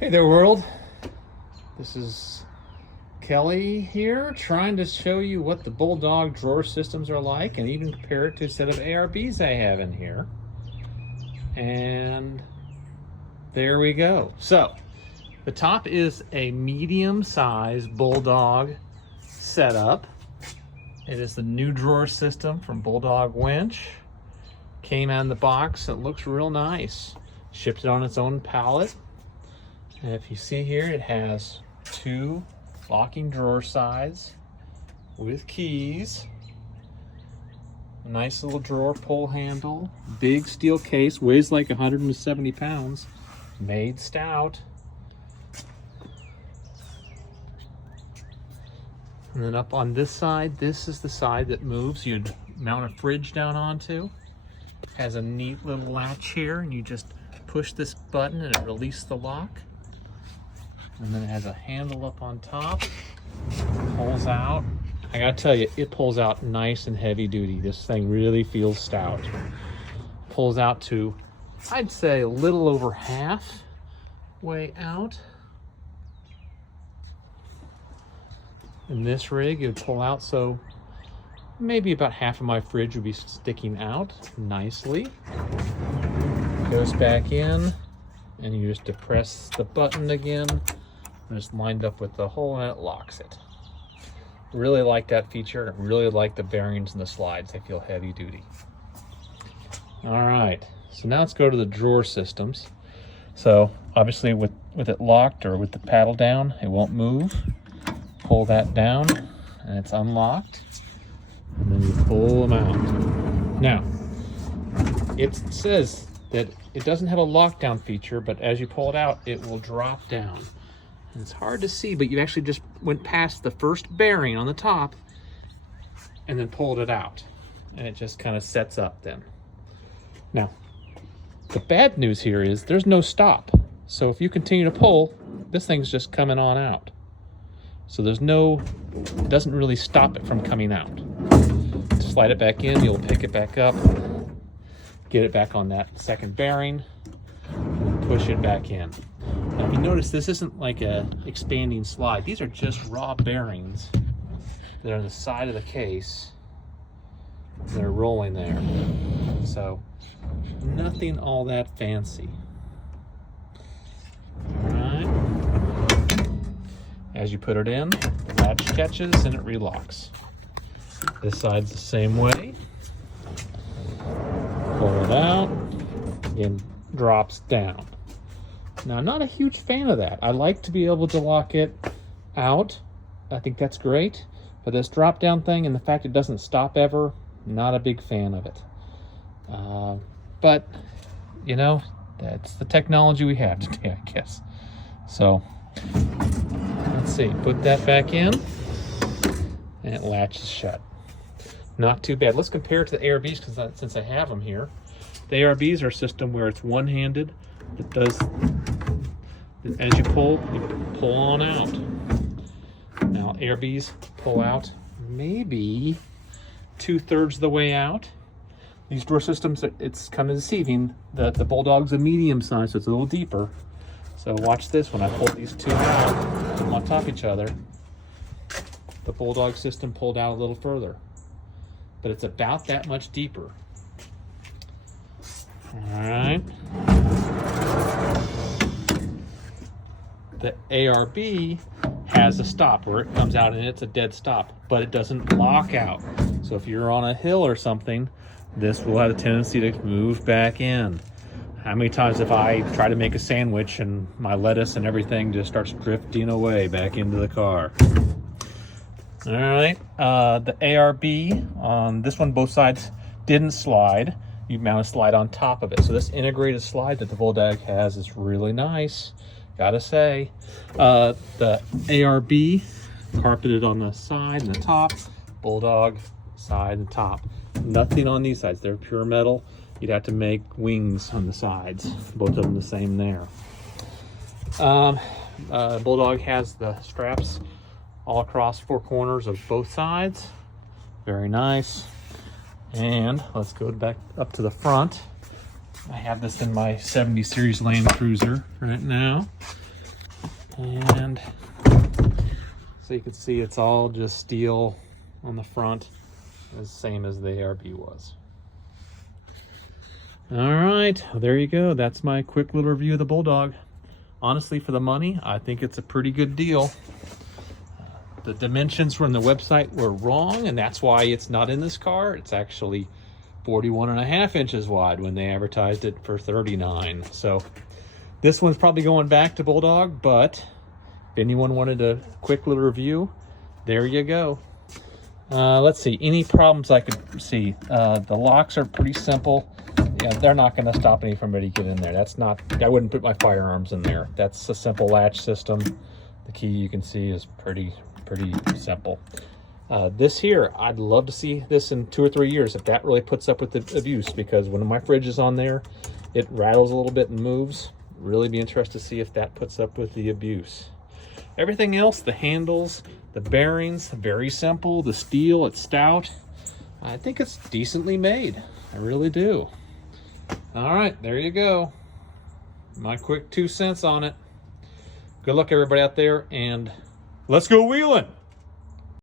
Hey there, world. This is Kelly here, trying to show you what the Bulldog drawer systems are like and even compare it to a set of ARBs I have in here. And there we go. So the top is a medium-sized Bulldog setup. It is the new drawer system from Bulldog Winch. Came out in the box. It looks real nice. Shipped it on its own pallet. And if you see here, it has two locking drawer sides with keys. A nice little drawer pull handle. Big steel case, weighs like 170 pounds. Made stout. And then up on this side, this is the side that moves. You'd mount a fridge down onto. Has a neat little latch here, and you just push this button and it releases the lock. And then it has a handle up on top. Pulls out. I gotta tell you, it pulls out nice and heavy duty. This thing really feels stout. Pulls out to, I'd say, a little over half way out. In this rig, it would pull out, so maybe about half of my fridge would be sticking out nicely. Goes back in, and you just depress the button again. And it's lined up with the hole, and it locks it. Really like that feature. I really like the bearings and the slides. They feel heavy duty. All right, so now let's go to the drawer systems. So obviously with it locked or with the paddle down, it won't move. Pull that down, and it's unlocked. And then you pull them out. Now, it says that it doesn't have a lockdown feature, but as you pull it out, it will drop down. And it's hard to see, but you actually just went past the first bearing on the top and then pulled it out. And it just kind of sets up then. Now, the bad news here is there's no stop. So if you continue to pull, this thing's just coming on out. So there's no, it doesn't really stop it from coming out. Slide it back in, you'll pick it back up, get it back on that second bearing, and push it back in. Now, if you notice, this isn't like a expanding slide. These are just raw bearings that are on the side of the case. They're rolling there. So nothing all that fancy. All right. As you put it in, the latch catches and it relocks. This side's the same way. Pull it out, again, drops down. Now, I'm not a huge fan of that. I like to be able to lock it out. I think that's great. But this drop down thing and the fact it doesn't stop ever, not a big fan of it. But, you know, that's the technology we have today, I guess. So, let's see, put that back in, and it latches shut. Not too bad. Let's compare it to the ARBs, because since I have them here. The ARBs are a system where it's one-handed. It does, as you pull on out. Now, ARBs pull out maybe 2/3 of the way out. These drawer systems, it's kind of deceiving. The Bulldog's a medium size, so it's a little deeper. So watch this, when I pull these two out, put them on top of each other, the Bulldog system pulled out a little further. But it's about that much deeper. All right. The ARB has a stop where it comes out and it's a dead stop, but it doesn't lock out. So if you're on a hill or something, this will have a tendency to move back in. How many times have I tried to make a sandwich and my lettuce and everything just starts drifting away back into the car? All right, the ARB on this one, both sides didn't slide. You mount a slide on top of it. So this integrated slide that the Bulldog has is really nice, gotta say. The ARB carpeted on the side and the top, Bulldog side and top. Nothing on these sides, they're pure metal. You'd have to make wings on the sides, both of them the same there. Bulldog has the straps all across four corners of both sides. Very nice. And let's go back up to the front. I have this in my 70 series Land Cruiser right now. And so you can see it's all just steel on the front, the same as the ARB was. All right, well, there you go. That's my quick little review of the Bulldog. Honestly, for the money, I think it's a pretty good deal. The dimensions from the website were wrong, and that's why it's not in this car. It's actually 41.5 inches wide when they advertised it for 39. So this one's probably going back to Bulldog, but if anyone wanted a quick little review, there you go. Let's see, any problems I could see. The locks are pretty simple. Yeah, they're not going to stop any from anybody getting in there. That's not, I wouldn't put my firearms in there. That's a simple latch system. The key you can see is pretty simple. This here, I'd love to see this in 2 or 3 years if that really puts up with the abuse, because when my fridge is on there, it rattles a little bit and moves. Really be interested to see if that puts up with the abuse. Everything else, the handles, the bearings, very simple. The steel, it's stout. I think it's decently made. I really do. All right, there you go. My quick 2 cents on it. Good luck, everybody out there, and let's go wheeling.